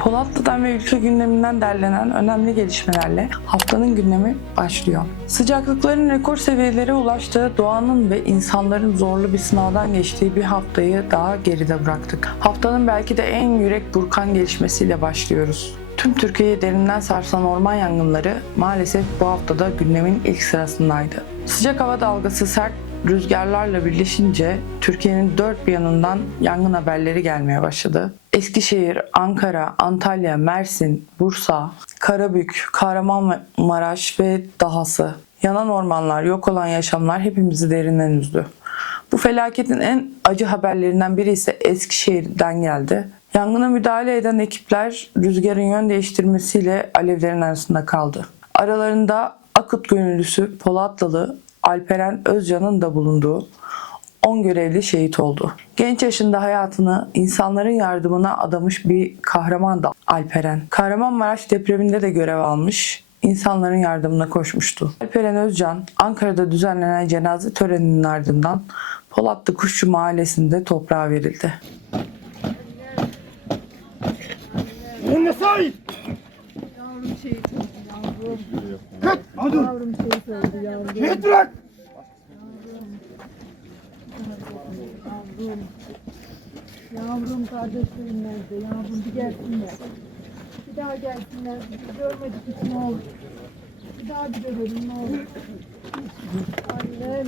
Polatlı'dan ve ülke gündeminden derlenen önemli gelişmelerle haftanın gündemi başlıyor. Sıcaklıkların rekor seviyelere ulaştığı, doğanın ve insanların zorlu bir sınavdan geçtiği bir haftayı daha geride bıraktık. Haftanın belki de en yürek burkan gelişmesiyle başlıyoruz. Tüm Türkiye'yi derinden sarsan orman yangınları maalesef bu haftada gündemin ilk sırasındaydı. Sıcak hava dalgası sert rüzgarlarla birleşince Türkiye'nin dört bir yanından yangın haberleri gelmeye başladı. Eskişehir, Ankara, Antalya, Mersin, Bursa, Karabük, Kahramanmaraş ve dahası. Yanan ormanlar, yok olan yaşamlar hepimizi derinden üzdü. Bu felaketin en acı haberlerinden biri ise Eskişehir'den geldi. Yangına müdahale eden ekipler rüzgarın yön değiştirmesiyle alevlerin arasında kaldı. Aralarında Akıt gönüllüsü Polatlılı Alperen Özcan'ın da bulunduğu 10 görevli şehit oldu. Genç yaşında hayatını insanların yardımına adamış bir kahraman da Alperen. Kahramanmaraş depreminde de görev almış, insanların yardımına koşmuştu. Alperen Özcan, Ankara'da düzenlenen cenaze töreninin ardından Polatlı Kuşçu Mahallesi'nde toprağa verildi. Yavrum şehit oldu Kalk. Hadi dur. Yavrum oldu yavrum. Kardeşlerim nerede? Yavrum bir gelsinler. Bir daha gelsinler. Biz görmedik hiç ne olur. Bir daha bir görelim ne olur. Annem,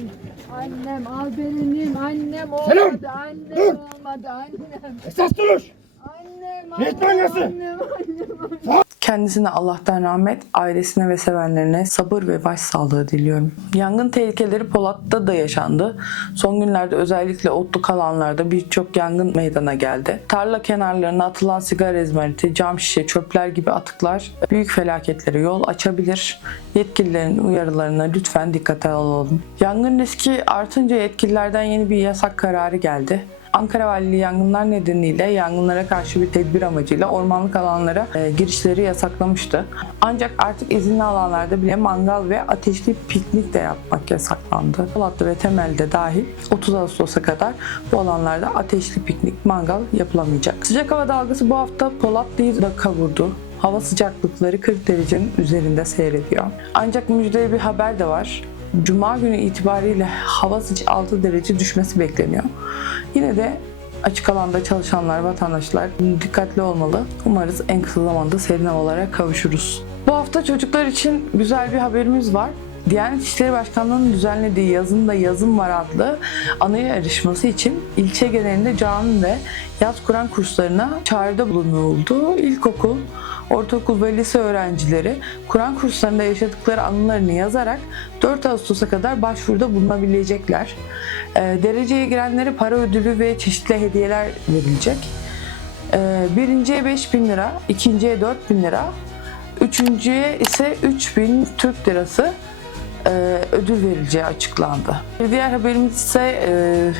annem, Alperen'im, annem olmadı, Selam. annem olmadı, annem, Esas duruş. annem, Şehit annem, mangası. annem, annem, Kendisine Allah'tan rahmet, ailesine ve sevenlerine sabır ve başsağlığı diliyorum. Yangın tehlikeleri Polat'ta da yaşandı. Son günlerde özellikle otluk alanlarda birçok yangın meydana geldi. Tarla kenarlarına atılan sigara izmariti, cam şişe, çöpler gibi atıklar büyük felaketlere yol açabilir. Yetkililerin uyarılarına lütfen dikkate alalım. Yangın riski artınca yetkililerden yeni bir yasak kararı geldi. Ankara Valiliği yangınlar nedeniyle yangınlara karşı bir tedbir amacıyla ormanlık alanlara e, girişleri yasaklamıştı. Ancak artık izinli alanlarda bile mangal ve ateşli piknik de yapmak yasaklandı. Polatlı ve Temel'de dahil 30 Ağustos'a kadar bu alanlarda ateşli piknik, mangal yapılamayacak. Sıcak hava dalgası bu hafta Polatlı'yı da kavurdu. Hava sıcaklıkları 40 derecenin üzerinde seyrediyor. Ancak müjdeli bir haber de var. Cuma günü itibariyle hava sıcak 6 derece düşmesi bekleniyor. Yine de açık alanda çalışanlar, vatandaşlar dikkatli olmalı. Umarız en kısa zamanda serin havalara kavuşuruz. Bu hafta çocuklar için güzel bir haberimiz var. Diyanet İşleri Başkanlığı'nın düzenlediği Yazında Yazım Var adlı anı yarışması için ilçe genelinde cami ve yaz Kur'an kurslarına çağrıda bulunuldu. İlkokul, ortaokul ve lise öğrencileri Kur'an kurslarında yaşadıkları anılarını yazarak 4 Ağustos'a kadar başvuruda bulunabilecekler. Ee, dereceye girenlere para ödülü ve çeşitli hediyeler verilecek. Ee, birinciye 5 bin lira, ikinciye 4 bin lira, üçüncüye ise 3 bin Türk lirası e, ödül verileceği açıklandı. Bir diğer haberimiz ise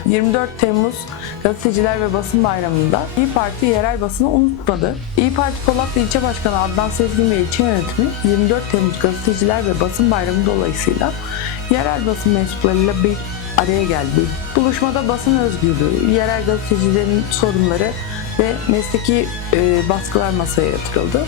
e, 24 Temmuz Gazeteciler ve Basın Bayramı'nda İyi Parti yerel basını unutmadı. İyi Parti Polatlı İlçe Başkanı Adnan Sezgin ve ilçe yönetimi 24 Temmuz Gazeteciler ve Basın Bayramı dolayısıyla yerel basın mensuplarıyla bir araya geldi. Buluşmada basın özgürlüğü, yerel gazetecilerin sorunları ve mesleki e, baskılar masaya yatırıldı.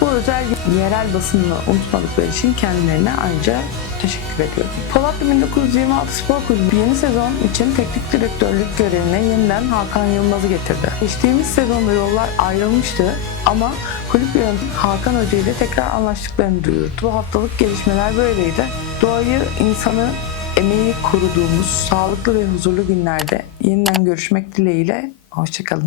Bu özel yerel basını unutmadıkları için kendilerine ayrıca teşekkür ediyorum. Polatlı 1926 Spor Kulübü yeni sezon için teknik direktörlük görevine yeniden Hakan Yılmaz'ı getirdi. Geçtiğimiz sezonda yollar ayrılmıştı ama kulüp yönetimi Hakan Hoca ile tekrar anlaştıklarını duyurdu. Bu haftalık gelişmeler böyleydi. Doğayı, insanı, emeği koruduğumuz sağlıklı ve huzurlu günlerde yeniden görüşmek dileğiyle. Hoşçakalın.